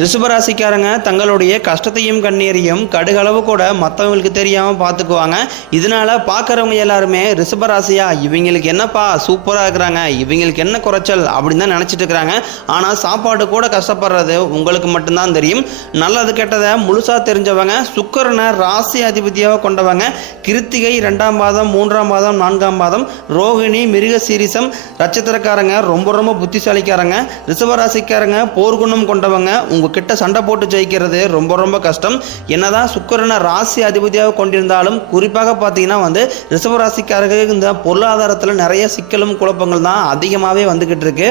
ரிஷபராசிக்காரங்க தங்களுடைய கஷ்டத்தையும் கண்ணீரையும் கடுகளவு கூட மற்றவங்களுக்கு தெரியாமல் பார்த்துக்குவாங்க. இதனால பார்க்குறவங்க எல்லாருமே ரிஷபராசியா இவங்களுக்கு என்னப்பா சூப்பராக இருக்கிறாங்க, இவங்களுக்கு என்ன குறைச்சல் அப்படின்னு தான் நினச்சிட்டு இருக்கிறாங்க. ஆனால் சாப்பாடு கூட கஷ்டப்படுறது உங்களுக்கு மட்டும்தான் தெரியும். நல்லது கெட்டதை முழுசாக தெரிஞ்சவங்க, சுக்கிரனை ராசி அதிபதியாக கொண்டவங்க, கிருத்திகை 2ஆம் பாதம் 3ஆம் பாதம் 4ஆம் பாதம், ரோகிணி மிருகசீரிசம் நட்சத்திரக்காரங்க ரொம்ப ரொம்ப புத்திசாலிக்காரங்க. ரிஷபராசிக்காரங்க போர்க்குணம் கொண்டவங்க. கிட்ட சண்டை போட்டு ஜெயிக்கிறது ரொம்ப ரொம்ப கஷ்டம். என்னதான் சுக்கிரனை ராசி அதிபதியாக கொண்டிருந்தாலும் குறிப்பாக பார்த்தீங்கன்னா ரிஷபராசிக்காரர்கள் இந்த பொருளாதாரத்தில் நிறைய சிக்கலும் குழப்பங்கள் தான் அதிகமாகவே வந்துகிட்டு இருக்கு.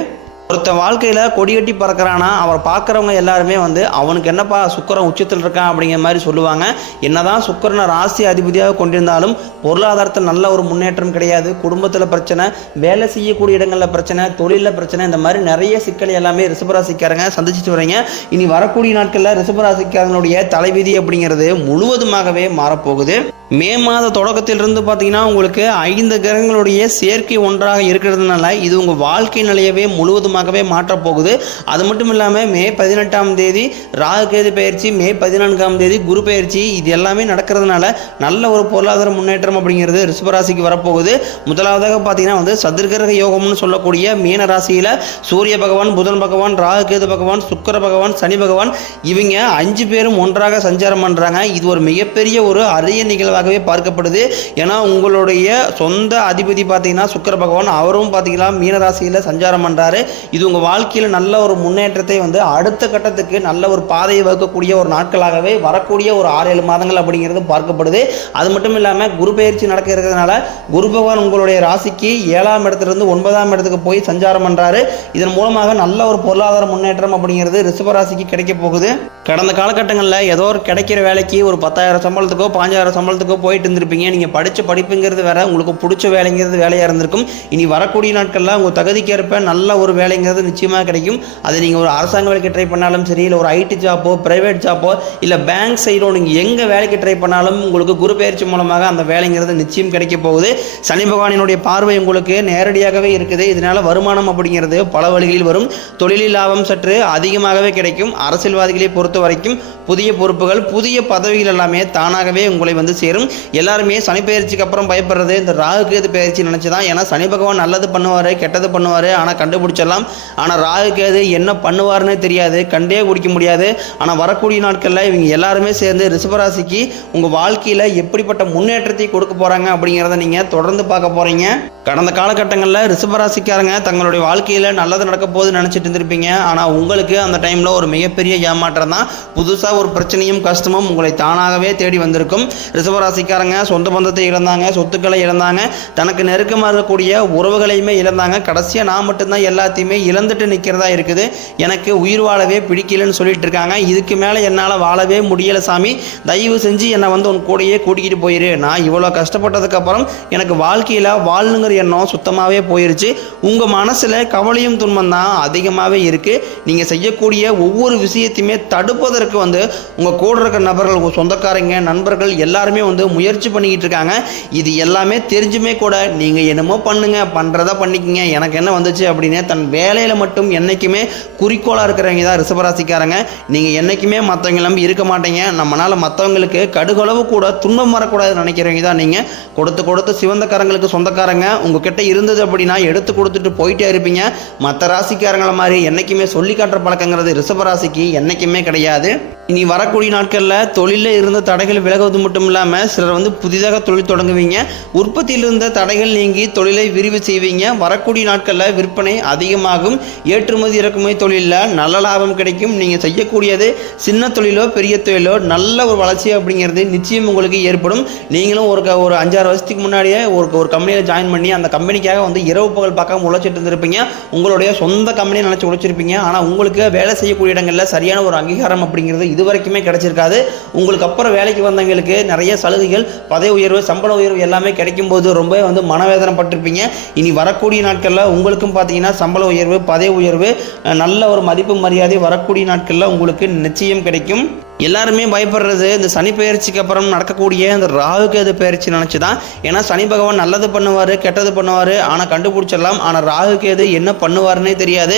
ஒருத்த வாழ்க்கையில் கொடிகட்டி பறக்கிறானா அவர் பார்க்குறவங்க எல்லாருமே அவனுக்கு என்னப்பா சுக்கிரன் உச்சத்தில் இருக்கான் அப்படிங்கிற மாதிரி சொல்லுவாங்க. என்னதான் சுக்கிரனை ராசி அதிபதியாக கொண்டிருந்தாலும் பொருளாதாரத்தில் நல்ல ஒரு முன்னேற்றம் கிடையாது. குடும்பத்தில் பிரச்சனை, வேலை செய்யக்கூடிய இடங்களில் பிரச்சனை, தொழிலில் பிரச்சனை, இந்த மாதிரி நிறைய சிக்கல் எல்லாமே ரிஷபராசிக்காரங்க சந்திச்சுட்டு வரீங்க. இனி வரக்கூடிய நாட்களில் ரிஷபராசிக்காரங்களுடைய தலைவிதி அப்படிங்கிறது முழுவதுமாகவே மாறப்போகுது. மே மாத தொடக்கத்திலிருந்து பார்த்தீங்கன்னா உங்களுக்கு 5 கிரகங்களுடைய சேர்க்கை ஒன்றாக இருக்கிறதுனால இது உங்கள் வாழ்க்கை நிலையவே முழுவதுமாகவே மாற்றப்போகுது. அது மட்டும் இல்லாமல் மே 18ஆம் தேதி ராகு கேது பயிற்சி, மே 14ஆம் தேதி குரு பயிற்சி, இது எல்லாமே நடக்கிறதுனால நல்ல ஒரு பொருளாதார முன்னேற்றம் அப்படிங்கிறது ரிஷபராசிக்கு வரப்போகுது. முதலாவதாக பார்த்தீங்கன்னா சதுர்கிரக யோகம்னு சொல்லக்கூடிய மீன ராசியில் சூரிய பகவான், புதன் பகவான், ராகு கேது பகவான், சுக்கிர பகவான், சனி பகவான் இவங்க 5 பேரும் ஒன்றாக சஞ்சாரம் பண்ணுறாங்க. இது ஒரு மிகப்பெரிய ஒரு அரிய நிகழ்வாகவே பார்க்கப்படுது. ஏன்னா உங்களுடைய சொந்த அதிபதி பார்த்தீங்கன்னா சுக்கிர பகவான், அவரும் பார்த்தீங்கன்னா மீனராசியில் சஞ்சாரம் பண்ணுறாரு. இது உங்கள் வாழ்க்கையில் நல்ல ஒரு முன்னேற்றத்தை அடுத்த கட்டத்துக்கு நல்ல ஒரு பாதையை வகுக்கக்கூடிய ஒரு நாட்களாகவே வரக்கூடிய ஒரு 6-7 மாதங்கள் அப்படிங்கிறது பார்க்கப்படுது. அது மட்டும் இல்லாமல் குரு பயிற்சி நடக்க இருக்கிறதுனால குரு பகவான் உங்களுடைய ராசிக்கு 7ஆம் இடத்திலிருந்து 9ஆம் இடத்துக்கு போய் சஞ்சாரம் பண்ணுறாரு. இதன் மூலமாக நல்ல ஒரு பொருளாதார முன்னேற்றம் அப்படிங்கிறது ரிஷபராசிக்கு கிடைக்க போகுது. கடந்த காலகட்டங்களில் ஏதோ ஒரு கிடைக்கிற வேலைக்கு ஒரு 10,000 சம்பளத்துக்கோ 5,000 சம்பளத்துக்கோ போயிட்டு இருந்திருப்பீங்க. நீங்கள் படித்த படிப்புங்கிறது வேற, உங்களுக்கு பிடிச்ச வேலைங்கிறது வேலையாக இருந்திருக்கும். இனி வரக்கூடிய நாட்களில் உங்கள் தகுதிக்கேற்ப நல்ல ஒரு வேலைங்கிறது நிச்சயமாக கிடைக்கும். அது நீங்கள் ஒரு அரசாங்க வேலைக்கு ட்ரை பண்ணாலும் சரி, இல்லை ஒரு ஐடி ஜாப்போ, பிரைவேட் ஜாப்போ, இல்லை பேங்க் சைடோ, நீங்கள் எங்கே வேலைக்கு ட்ரை பண்ணாலும் உங்களுக்கு குரு பயிற்சி மூலமாக அந்த வேலைங்கிறது நிச்சயம் கிடைக்க போகுது. சனி பகவானினுடைய பார்வை உங்களுக்கு நேரடியாகவே இருக்குது. இதனால் வருமானம் அப்படிங்கிறது பல வழிகளில் வரும். தொழிலில் லாபம் சற்று அதிகமாகவே கிடைக்கும். அரசியல்வாதிகளை பொறுத்த வரைக்கும் புதிய பொறுப்புகள், புதிய பதவிகள் எல்லாமே தானாகவே உங்களை சேரும். எல்லாருமே சனி பயிற்சிக்கு அப்புறம் பயப்படுறது இந்த ராகு கேது பயிற்சி நினைச்சுதான். ஏன்னா சனி பகவான் நல்லது பண்ணுவார், கெட்டது பண்ணுவார், ஆனால் கண்டுபிடிச்சிடலாம். ஆனால் ராகு கேது என்ன பண்ணுவார்னு தெரியாது, கண்டே பிடிக்க முடியாது. ஆனால் வரக்கூடிய நாட்களில் இவங்க எல்லாருமே சேர்ந்து ரிஷபராசிக்கு உங்கள் வாழ்க்கையில் எப்படிப்பட்ட முன்னேற்றத்தை கொடுக்க போகிறாங்க அப்படிங்கிறத நீங்கள் தொடர்ந்து பார்க்க போகிறீங்க. கடந்த காலகட்டங்களில் ரிஷபராசிக்காரங்க தங்களுடைய வாழ்க்கையில் நல்லது நடக்க போகுதுன்னு நினச்சிட்டு இருந்திருப்பீங்க. ஆனால் உங்களுக்கு அந்த டைமில் ஒரு மிகப்பெரிய ஏமாற்றம் தான். புதுசாக ஒரு பிரச்சனையும் கஷ்டமும் உங்களை தானாகவே தேடி வந்திருக்கும். ரிஷபராசிக்காரங்க சொந்த பந்தத்தை இழந்தாங்க, சொத்துக்களை இழந்தாங்க, தனக்கு நெருக்கமாக இருக்கக்கூடிய உறவுகளையுமே இழந்தாங்க. கடைசியாக நான் மட்டும்தான் எல்லாத்தையுமே இழந்துட்டு நிற்கிறதா இருக்குது, எனக்கு உயிர் வாழவே பிடிக்கலன்னு சொல்லிட்டு இருக்காங்க. இதுக்கு மேலே என்னால் வாழவே முடியலை சாமி, தயவு செஞ்சு என்னை உன் கூடையே கூட்டிக்கிட்டு போயிரு. நான் இவ்வளோ கஷ்டப்பட்டதுக்கப்புறம் எனக்கு வாழ்க்கையில் வாழணுங்கிற எண்ணம் சுத்தமாகவே போயிருச்சு. உங்கள் மனசில் கவலையும் துன்பம் தான் அதிகமாகவே இருக்குது. நீங்கள் செய்யக்கூடிய ஒவ்வொரு விஷயத்தையுமே தடுப்பதற்கு உங்கள் கூட இருக்கிற நபர்கள், உங்கள் சொந்தக்காரங்க, நண்பர்கள் எல்லாருமே முயற்சி பண்ணிக்கிட்டு இருக்காங்க. இது எல்லாமே தெரிஞ்சுமே கூட நீங்கள் என்னமோ பண்ணுறத பண்ணிக்கிங்க, எனக்கு என்ன வந்துச்சு அப்படின்னு தன் வேலையில் மட்டும் என்றைக்குமே குறிக்கோளாக இருக்கிறவங்க தான் ரிஷபராசிக்காரங்க. நீங்கள் என்றைக்குமே மற்றவங்க நம்பி இருக்க மாட்டீங்க. நம்மளால் மற்றவங்களுக்கு கடுகளவு கூட துன்பம் வரக்கூடாதுன்னு நினைக்கிறவங்க தான் நீங்கள். கொடுத்து சிவந்தக்காரங்களுக்கு சொந்தக்காரங்க உங்ககிட்ட இருந்தது அப்படின்னா எடுத்து கொடுத்துட்டு போயிட்டே இருப்பீங்க. மற்ற ராசிக்காரங்கள மாதிரி என்றைக்குமே சொல்லி காட்டுற பழக்கங்கிறது ரிஷபராசிக்கு என்றைக்குமே கிடையாது. இனி வரக்கூடிய நாட்களில் தொழிலில் இருந்த தடைகள் விலகுவது மட்டும் இல்லாமல் சிலர் புதிதாக தொழில் தொடங்குவீங்க. உற்பத்தியில் இருந்த தடைகள் நீங்கி தொழிலை விரிவு செய்வீங்க. வரக்கூடிய நாட்களில் விற்பனை அதிகமாகும். ஏற்றுமதி இறக்குமதி தொழிலில் நல்ல லாபம் கிடைக்கும். நீங்கள் செய்யக்கூடியது சின்ன தொழிலோ பெரிய தொழிலோ நல்ல ஒரு வளர்ச்சி அப்படிங்கிறது நிச்சயம் உங்களுக்கு ஏற்படும். நீங்களும் ஒரு 5-6 வருஷத்துக்கு முன்னாடியே ஒரு கம்பெனியில் ஜாயின் பண்ணி அந்த கம்பெனிக்காக இரவு பகல் பார்க்காம உழைச்சிட்டு இருந்திருப்பீங்க. உங்களுடைய சொந்த கம்பெனியை நினச்சி உழைச்சிருப்பீங்க. ஆனால் உங்களுக்கு வேலை செய்யக்கூடிய இடங்களில் சரியான ஒரு அங்கீகாரம் அப்படிங்கிறது இது வரைக்குமே கிடைச்சிருக்காது. உங்களுக்கு அப்புறம் வேலைக்கு வந்தவங்களுக்கு நிறைய சலுகைகள், பதவி உயர்வு, சம்பள உயர்வு எல்லாமே கிடைக்கும் போது ரொம்ப மனவேதனை பட்டிருப்பீங்க. இனி வரக்கூடிய நாட்களில் உங்களுக்கும் பார்த்தீங்கன்னா சம்பள உயர்வு, பதவி உயர்வு, நல்ல ஒரு மதிப்பு மரியாதை வரக்கூடிய நாட்களில் உங்களுக்கு நிச்சயம் கிடைக்கும். எல்லாருமே பயப்படுறது இந்த சனி பெயர்ச்சிக்கு அப்புறம் நடக்கக்கூடிய இந்த ராகு கேது பெயர்ச்சி நினச்சி தான். ஏன்னா சனி பகவான் நல்லது பண்ணுவார், கெட்டது பண்ணுவார், ஆனால் கண்டுபிடிச்சிடலாம். ஆனால் ராகு கேது என்ன பண்ணுவார்னே தெரியாது.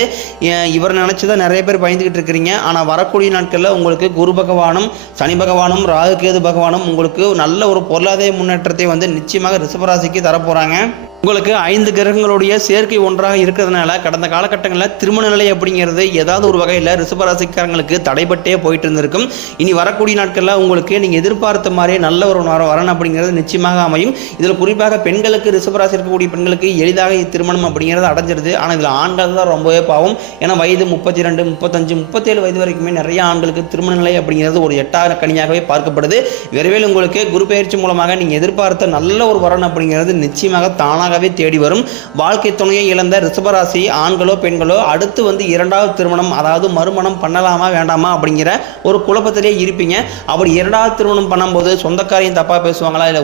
இவர் நினச்சி தான் நிறைய பேர் பயந்துக்கிட்டு இருக்கிறீங்க. ஆனால் வரக்கூடிய நாட்களில் உங்களுக்கு குரு பகவானும் சனி பகவானும் ராகு கேது பகவானும் உங்களுக்கு நல்ல ஒரு பொருளாதார முன்னேற்றத்தை வந்து நிச்சயமாக ரிஷபராசிக்கு தரப்போகிறாங்க. உங்களுக்கு 5 கிரகங்களுடைய சேர்க்கை ஒன்றாக இருக்கிறதுனால கடந்த காலகட்டங்களில் திருமண நிலை அப்படிங்கிறது ஏதாவது ஒரு வகையில் ரிஷபராசிக்காரங்களுக்கு தடைபட்டே போயிட்டு இருந்திருக்கும். இனி வரக்கூடிய நாட்களில் உங்களுக்கு நீங்கள் எதிர்பார்த்த மாதிரியே நல்ல ஒரு வரன் அப்படிங்கிறது நிச்சயமாக அமையும். இதில் குறிப்பாக பெண்களுக்கு ரிஷபராசி இருக்கக்கூடிய பெண்களுக்கு எளிதாக திருமணம் அப்படிங்கிறது அடைஞ்சிருது. ஆனால் இதில் ஆண்கள் தான் ரொம்பவே பாவம். ஏன்னா வயது 32, 35, 37 வயது வரைக்குமே நிறைய ஆண்களுக்கு திருமண நிலை அப்படிங்கிறது ஒரு 8ஆவது கனியாகவே பார்க்கப்படுது. விரைவில் உங்களுக்கு குரு பெயர்ச்சி மூலமாக நீங்கள் எதிர்பார்த்த நல்ல ஒரு வரன் அப்படிங்கிறது நிச்சயமாக தானாக தேடி வரும். வாழ்க்கை துணையை இழந்த ரிஷபராசி ஆண்களோ பெண்களோ அடுத்து வந்து 2வது திருமணம், அதாவது மறுமணம் பண்ணலாமா வேண்டாமா அப்படிங்கிற ஒரு குழப்பத்திலே இருப்பீங்க. அப்படி 2வது திருமணம் பண்ணும்போது சொந்தக்காரையும் தப்பா பேசுவாங்களா, இல்லை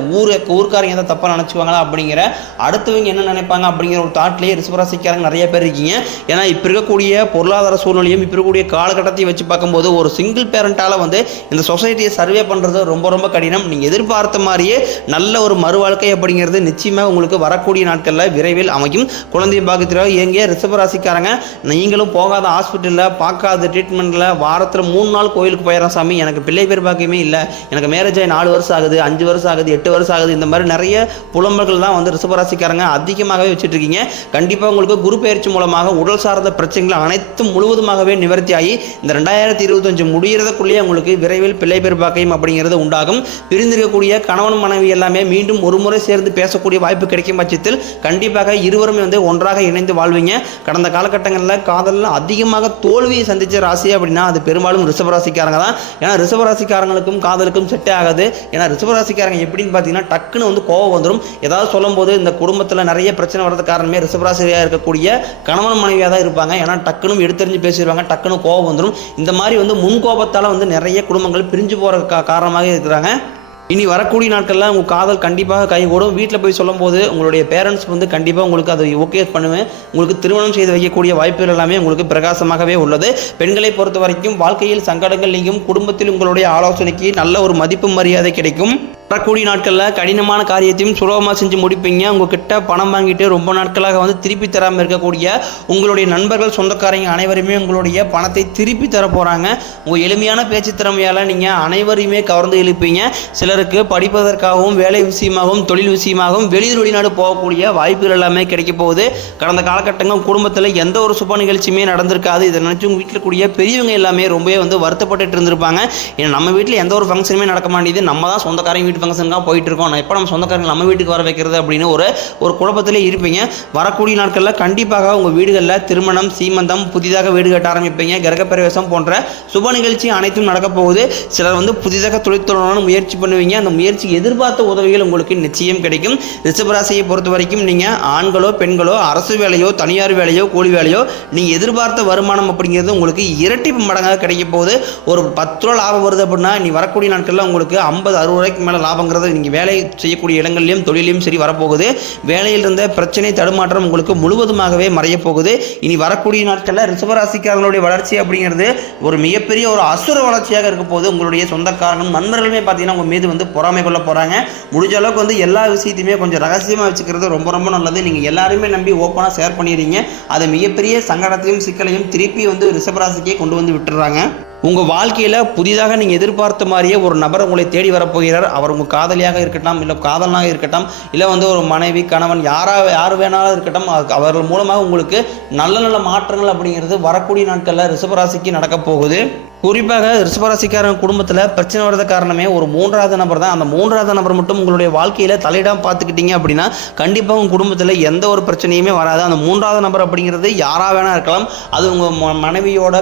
ஊர்க்காரையும் தான் தப்பா நினைச்சுவாங்களா அப்படிங்கிற அடுத்தவங்க என்ன நினைப்பாங்க அப்படிங்கிற ஒரு தாட்லேயே ரிஷபராசிக்காரங்க நிறைய பேர் இருக்கீங்க. ஏன்னா இப்போ இருக்கக்கூடிய பொருளாதார சூழ்நிலையும் இப்போ இருக்கக்கூடிய காலகட்டத்தையும் வச்சு பார்க்கும்போது ஒரு சிங்கிள் பேரண்டால வந்து இந்த சொசைட்டியை சர்வே பண்ணுறது ரொம்ப ரொம்ப கடினம். நீங்கள் எதிர்பார்த்த மாதிரியே நல்ல ஒரு மறு வாழ்க்கை அப்படிங்கிறது நிச்சயமாக உங்களுக்கு வரக்கூடிய நாட்களில் விரைவில் அமையும். குழந்தை பாக்கியத்தில் எங்கே ரிஷபராசிக்காரங்க நீங்களும் போகாத ஹாஸ்பிட்டலில் பார்க்காத ட்ரீட்மெண்ட்டில் வாரத்தில் 3 நாள் கோயிலுக்கு போயிடறேன் சாமி, எனக்கு பிள்ளை பேர் பாக்கியமே இல்லை, எனக்கு மேரேஜ் ஆகி 4 வருஷம் ஆகுது, 5 வருஷம் ஆகுது, 8 வருஷம் ஆகுது, இந்த மாதிரி நிறைய புலம்பல்கள் தான் வந்து ரிஷபராசிக்காரங்க அதிகமாகவே வச்சுட்டு இருக்கீங்க. கண்டிப்பாக உங்களுக்கு குரு பெயர்ச்சி மூலமாக உடல் சார்ந்த பிரச்சனைகள் அனைத்தும் முழுவதுமாகவே நிவர்த்தி ஆகி இந்த 2025 முடிகிறதுக்குள்ளேயே உங்களுக்கு விரைவில் பிள்ளை பேர் பாக்கியம் அப்படிங்கிறது உண்டாகும். பிரிந்திருக்கக்கூடிய கணவன் மனைவி எல்லாமே மீண்டும் ஒரு முறை சேர்ந்து பேசக்கூடிய வாய்ப்பு கிடைக்கும் பட்சத்தில் கண்டிப்பாக இருவருமே வந்து ஒன்றாக இணைந்து வாழ்வீங்க. கடந்த காலகட்டங்களில் காதலில் அதிகமாக தோல்வியை சந்திச்ச ராசி அப்படின்னா அது பெரும்பாலும் ரிஷபராசிக்காரங்க தான். ஏன்னா ரிஷபராசிக்காரங்களுக்கும் காதலுக்கும் செட்டே ஆகாது. ஏன்னா ரிஷபராசிக்காரங்க எப்படின்னு பார்த்தீங்கன்னா டக்குன்னு வந்து கோவம் வந்துடும். ஏதாவது சொல்லும் போது இந்த குடும்பத்தில் நிறைய பிரச்சனை வர்றது காரணமே ரிஷபராசியாக இருக்கக்கூடிய கணவன் மனைவியாக தான் இருப்பாங்க. ஏன்னா டக்குன்னு எடுத்தறிஞ்சு பேசிடுவாங்க, டக்குன்னு கோவம் வந்துடும். இந்த மாதிரி வந்து முன்கோபத்தால் வந்து நிறைய குடும்பங்கள் பிரிஞ்சு போகிற காரணமாக இருக்கிறாங்க. இனி வரக்கூடிய நாட்களில் உங்கள் காதல் கண்டிப்பாக கைகூடும். வீட்டில் போய் சொல்லும் போது உங்களுடைய பேரண்ட்ஸ் வந்து கண்டிப்பாக உங்களுக்கு அதை ஓகே பண்ணுவேன், உங்களுக்கு திருமணம் செய்து வைக்கக்கூடிய வாய்ப்புகள் எல்லாமே உங்களுக்கு பிரகாசமாகவே உள்ளது. பெண்களை பொறுத்த வரைக்கும் வாழ்க்கையில் சங்கடங்கள் நீங்கும், குடும்பத்தில் உங்களுடைய ஆலோசனைக்கு நல்ல ஒரு மதிப்பு மரியாதை கிடைக்கும். வரக்கூடிய நாட்களில் கடினமான காரியத்தையும் சுலபமாக செஞ்சு முடிப்பீங்க. உங்ககிட்ட பணம் வாங்கிட்டு ரொம்ப நாட்களாக வந்து திருப்பி தராமல் இருக்கக்கூடிய உங்களுடைய நண்பர்கள் சொந்தக்காரங்க அனைவருமே உங்களுடைய பணத்தை திருப்பி தர போகிறாங்க. உங்கள் எளிமையான பேச்சு திறமையால் நீங்கள் அனைவரையுமே கவர்ந்து இழுப்பீங்க. சிலருக்கு படிப்பதற்காகவும் வேலை விஷயமாகவும் தொழில் விஷயமாகவும் வெளிநாடு போகக்கூடிய வாய்ப்புகள் எல்லாமே கிடைக்க போகுது. கடந்த காலகட்டங்கள் குடும்பத்தில் எந்த ஒரு சுப நிகழ்ச்சியுமே நடந்திருக்காது. இதை நினச்சி உங்கள் வீட்டில் கூடிய பெரியவங்க எல்லாமே ரொம்பவே வந்து வருத்தப்பட்டு இருந்திருப்பாங்க. ஏன்னா நம்ம வீட்டில் எந்த ஒரு ஃபங்க்ஷனுமே நடக்க மாட்டேங்குது, நம்ம தான் சொந்தக்காரங்க வீட்டு ஃபங்க்ஷனுக்காக போயிட்டு இருக்கோம், நான் எப்போ நம்ம சொந்தக்காரங்க நம்ம வீட்டுக்கு வர வைக்கிறது அப்படின்னு ஒரு குழப்பத்திலே இருப்பீங்க. வரக்கூடிய நாட்களில் கண்டிப்பாக உங்கள் வீடுகளில் திருமணம், சீமந்தம், புதிதாக வீடு கட்ட ஆரம்பிப்பீங்க, கிரகப்பிரவேசம் போன்ற சுப நிகழ்ச்சி அனைத்தும் நடக்க போகுது. சிலர் வந்து புதிதாக தொழில்துறையான முயற்சி பண்ணுவீங்க. அந்த முயற்சிக்கு எதிர்பார்த்த உதவிகள் உங்களுக்கு நிச்சயம் கிடைக்கும். ரிஷபராசியை பொறுத்த வரைக்கும் நீங்கள் ஆண்களோ பெண்களோ அரசு வேலையோ தனியார் வேலையோ கூலி வேலையோ நீங்கள் எதிர்பார்த்த வருமானம் அப்படிங்கிறது உங்களுக்கு இரட்டிப்பு மடங்காக கிடைக்க போகுது. ஒரு 10 ரூபா லாபம் வருது அப்படின்னா நீ வரக்கூடிய நாட்களில் உங்களுக்கு 50-60 ரூபாய்க்கு மேலே லாபங்கிறது நீங்கள் வேலை செய்யக்கூடிய இடங்கள்லையும் தொழிலையும் சரி வரப்போகுது. வேலையில் இருந்த பிரச்சனை தடுமாற்றம் உங்களுக்கு முழுவதுமாகவே மறைய போகுது. இனி வரக்கூடிய நாட்களில் ரிஷபராசிக்காரங்களுடைய வளர்ச்சி அப்படிங்கிறது ஒரு மிகப்பெரிய ஒரு அசுர வளர்ச்சியாக இருக்க போது. உங்களுடைய சொந்தக்காரங்களும் நண்பர்களுமே பார்த்தீங்கன்னா உங்கள் மீது வந்து பொறாமை கொள்ள போகிறாங்க. முடிஞ்ச அளவுக்கு வந்து எல்லா விஷயத்தையுமே கொஞ்சம் ரகசியமாக வச்சுக்கிறது ரொம்ப ரொம்ப நல்லது. நீங்கள் எல்லாருமே நம்பி ஓப்பனாக ஷேர் பண்ணிடுறீங்க. அது மிகப்பெரிய சங்கடத்தையும் சிக்கலையும் திருப்பி வந்து ரிஷபராசிக்கே கொண்டு வந்து விட்டுறாங்க. உங்கள் வாழ்க்கையில் புதிதாக நீங்கள் எதிர்பார்த்த மாதிரியே ஒரு நபர் உங்களை தேடி வரப்போகிறார். அவர் உங்கள் காதலியாக இருக்கட்டும், இல்லை காதலனாக இருக்கட்டும், இல்லை வந்து ஒரு மனைவி கணவன் யார் வேணாலும் இருக்கட்டும், அவர்கள் மூலமாக உங்களுக்கு நல்ல நல்ல மாற்றங்கள் அப்படிங்கிறது வரக்கூடிய நாட்களில் ரிஷபராசிக்கு நடக்க போகுது. குறிப்பாக ரிஷபராசிக்காரன் குடும்பத்தில் பிரச்சனை வர்றது காரணமே ஒரு 3வது நபர் தான். அந்த 3வது நபர் மட்டும் உங்களுடைய வாழ்க்கையில் தலையிடாமல் பார்த்துக்கிட்டீங்க அப்படின்னா கண்டிப்பாக உங்கள் குடும்பத்தில் எந்த ஒரு பிரச்சனையுமே வராது. அந்த 3வது நபர் அப்படிங்கிறது யாராக வேணா இருக்கலாம். அது உங்கள் மனைவியோட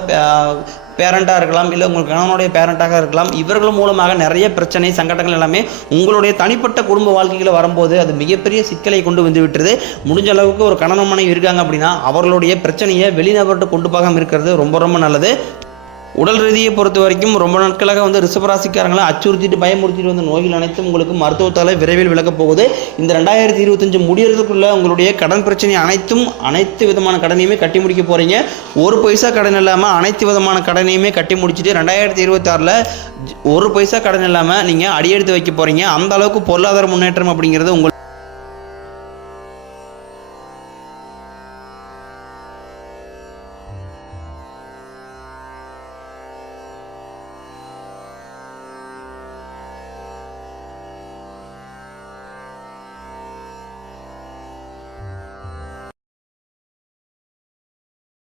பேரண்டாக இருக்கலாம், இல்லை உங்கள் கணவனுடைய பேரண்டாக இருக்கலாம். இவர்கள் மூலமாக நிறைய பிரச்சனை சங்கடங்கள் எல்லாமே உங்களுடைய தனிப்பட்ட குடும்ப வாழ்க்கையில் வரும்போது அது மிகப்பெரிய சிக்கலை கொண்டு வந்து விட்டுருது. முடிஞ்ச அளவுக்கு ஒரு கணவன் மனைவி இருக்காங்க அப்படின்னா அவர்களுடைய பிரச்சனையை வெளிநபர்கிட்ட கொண்டு போகாமல் இருக்கிறது ரொம்ப ரொம்ப நல்லது. உடல் ரீதியை பொறுத்த வரைக்கும் ரொம்ப நாட்களாக வந்து ரிஷபராசிக்காரங்களை அச்சுறுத்திட்டு பயமுறுத்திட்டு வந்த நோய்கள் அனைத்தும் உங்களுக்கு மருத்துவத்தால் விரைவில் விலகப் போகுது. இந்த 2025 முடியறதுக்குள்ள உங்களுடைய கடன் பிரச்சனை அனைத்து விதமான கடனையுமே கட்டி முடிக்க போறீங்க. ஒரு பைசா கடன் இல்லாமல் அனைத்து விதமான கடனையுமே கட்டி முடிச்சுட்டு 2026 ஒரு பைசா கடன் இல்லாமல் நீங்கள் அடியெடுத்து வைக்க போறீங்க. அந்த அளவுக்கு பொருளாதார முன்னேற்றம் அப்படிங்கிறது உங்களுக்கு